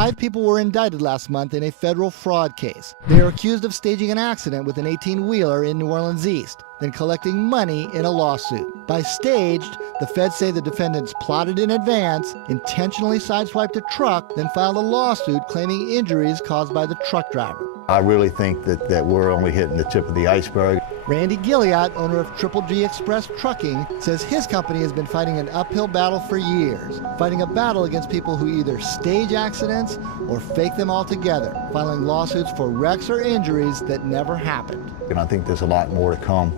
5 people were indicted last month in a federal fraud case. They are accused of staging an accident with an 18-wheeler in New Orleans East, then collecting money in a lawsuit. By staged, the feds say the defendants plotted in advance, intentionally sideswiped a truck, then filed a lawsuit claiming injuries caused by the truck driver. I really think that we're only hitting the tip of the iceberg. Randy Gilliott, owner of Triple G Express Trucking, says his company has been fighting an uphill battle for years, fighting a battle against people who either stage accidents or fake them altogether, filing lawsuits for wrecks or injuries that never happened. And I think there's a lot more to come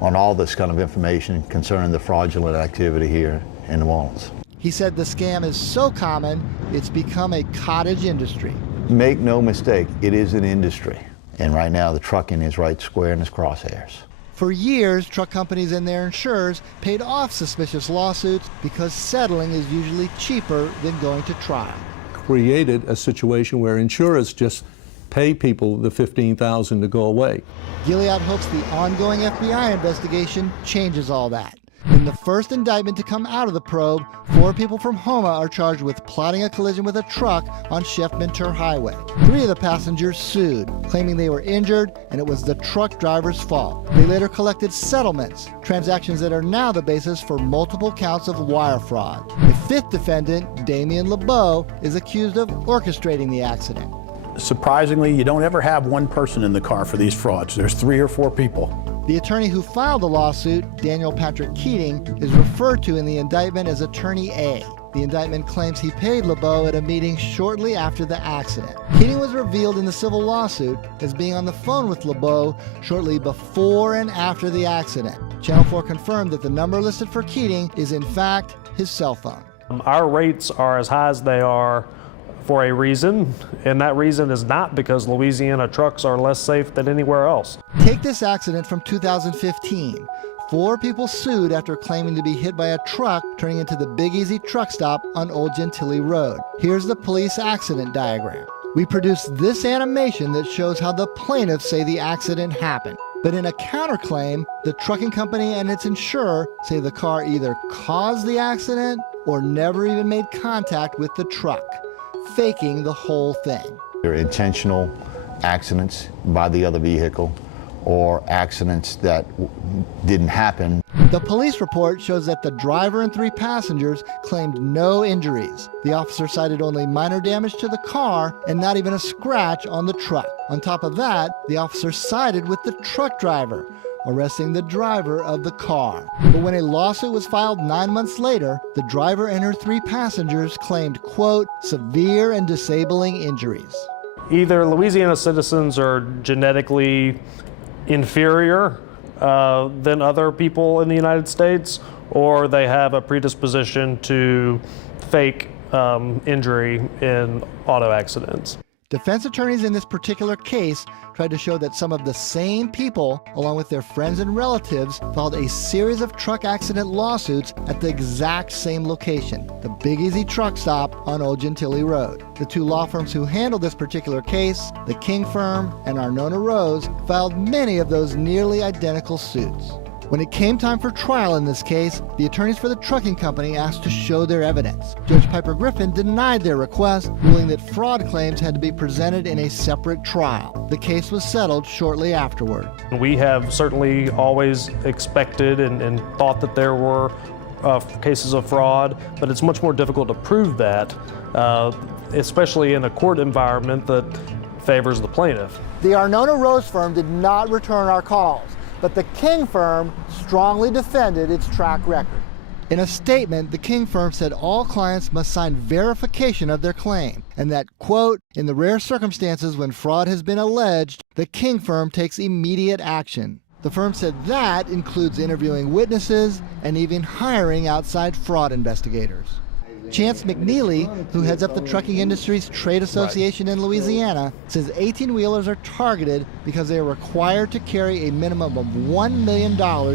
on all this kind of information concerning the fraudulent activity here in New Orleans. He said the scam is so common, it's become a cottage industry. Make no mistake, it is an industry. And right now, the trucking is right square in its crosshairs. For years, truck companies and their insurers paid off suspicious lawsuits because settling is usually cheaper than going to trial. Created a situation where insurers just pay people the $15,000 to go away. Gilliott hopes the ongoing FBI investigation changes all that. In the first indictment to come out of the probe, 4 people from Homa are charged with plotting a collision with a truck on Chef-Menteur Highway. 3 of the passengers sued, claiming they were injured and it was the truck driver's fault. They later collected settlements, transactions that are now the basis for multiple counts of wire fraud. The 5th defendant, Damien LeBeau, is accused of orchestrating the accident. Surprisingly, you don't ever have one person in the car for these frauds. There's 3 or 4 people. The attorney who filed the lawsuit, Daniel Patrick Keating, is referred to in the indictment as Attorney A. The indictment claims he paid LeBeau at a meeting shortly after the accident. Keating was revealed in the civil lawsuit as being on the phone with LeBeau shortly before and after the accident. Channel 4 confirmed that the number listed for Keating is in fact his cell phone. Our rates are as high as they are for a reason, and that reason is not because Louisiana trucks are less safe than anywhere else. Take this accident from 2015. 4 people sued after claiming to be hit by a truck turning into the Big Easy truck stop on Old Gentilly Road. Here's the police accident diagram. We produced this animation that shows how the plaintiffs say the accident happened. But in a counterclaim, the trucking company and its insurer say the car either caused the accident or never even made contact with the truck, faking the whole thing. They're intentional accidents by the other vehicle or accidents that didn't happen. The police report shows that the driver and 3 passengers claimed no injuries. The officer cited only minor damage to the car and not even a scratch on the truck. On top of that, the officer sided with the truck driver, arresting the driver of the car. But when a lawsuit was filed 9 months later, the driver and her 3 passengers claimed, quote, severe and disabling injuries. Either Louisiana citizens are genetically inferior than other people in the United States, or they have a predisposition to fake injury in auto accidents. Defense attorneys in this particular case tried to show that some of the same people, along with their friends and relatives, filed a series of truck accident lawsuits at the exact same location, the Big Easy truck stop on Old Gentilly Road. The 2 law firms who handled this particular case, the King firm and Arnona Rose, filed many of those nearly identical suits. When it came time for trial in this case, the attorneys for the trucking company asked to show their evidence. Judge Piper Griffin denied their request, ruling that fraud claims had to be presented in a separate trial. The case was settled shortly afterward. We have certainly always expected and thought that there were cases of fraud, but it's much more difficult to prove that, especially in a court environment that favors the plaintiff. The Arnona Rose firm did not return our calls, but the King firm strongly defended its track record. In a statement, the King firm said all clients must sign verification of their claim, and that, quote, in the rare circumstances when fraud has been alleged, the King firm takes immediate action. The firm said that includes interviewing witnesses and even hiring outside fraud investigators. Chance McNeely, who heads up the trucking industry's trade association in Louisiana, says 18-wheelers are targeted because they are required to carry a minimum of $1 million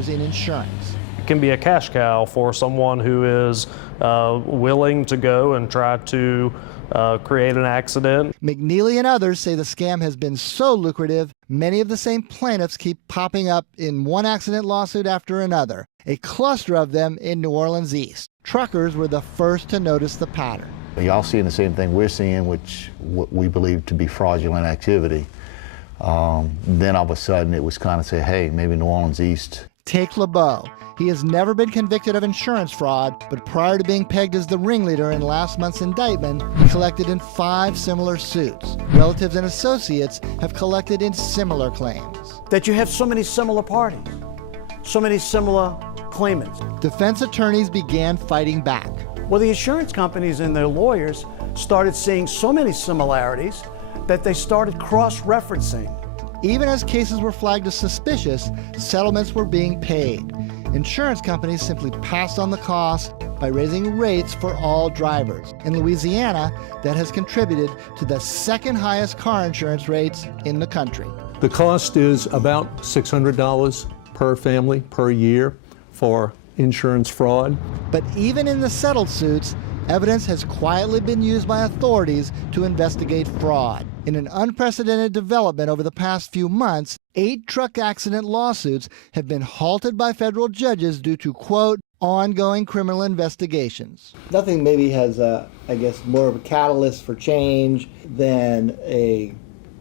in insurance. It can be a cash cow for someone who is willing to go and try to create an accident. McNeely and others say the scam has been so lucrative, many of the same plaintiffs keep popping up in one accident lawsuit after another, a cluster of them in New Orleans East. Truckers were the first to notice the pattern. Y'all seeing the same thing we're seeing, which what we believe to be fraudulent activity. Then all of a sudden it was kind of say, hey, maybe New Orleans East. Take LeBeau. He has never been convicted of insurance fraud, but prior to being pegged as the ringleader in last month's indictment, he collected in 5 similar suits. Relatives and associates have collected in similar claims. That you have so many similar parties, so many similar claimants. Defense attorneys began fighting back. Well, the insurance companies and their lawyers started seeing so many similarities that they started cross-referencing. Even as cases were flagged as suspicious, settlements were being paid. Insurance companies simply passed on the cost by raising rates for all drivers. In Louisiana, that has contributed to the second highest car insurance rates in the country. The cost is about $600 per family per year for insurance fraud. But even in the settled suits, evidence has quietly been used by authorities to investigate fraud. In an unprecedented development over the past few months, 8 truck accident lawsuits have been halted by federal judges due to, quote, ongoing criminal investigations. Nothing maybe has, I guess, more of a catalyst for change than a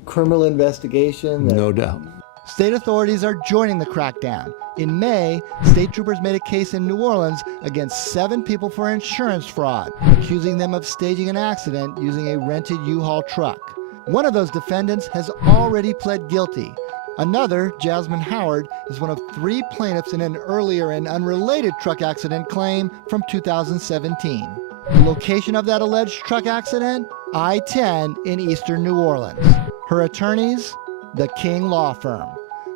criminal investigation. No doubt. State authorities are joining the crackdown. In May, state troopers made a case in New Orleans against 7 people for insurance fraud, accusing them of staging an accident using a rented U-Haul truck. One of those defendants has already pled guilty. Another, Jasmine Howard, is one of 3 plaintiffs in an earlier and unrelated truck accident claim from 2017. The location of that alleged truck accident? I-10 in eastern New Orleans. Her attorneys? The King Law Firm.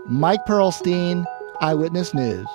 Mike Pearlstein, Eyewitness News.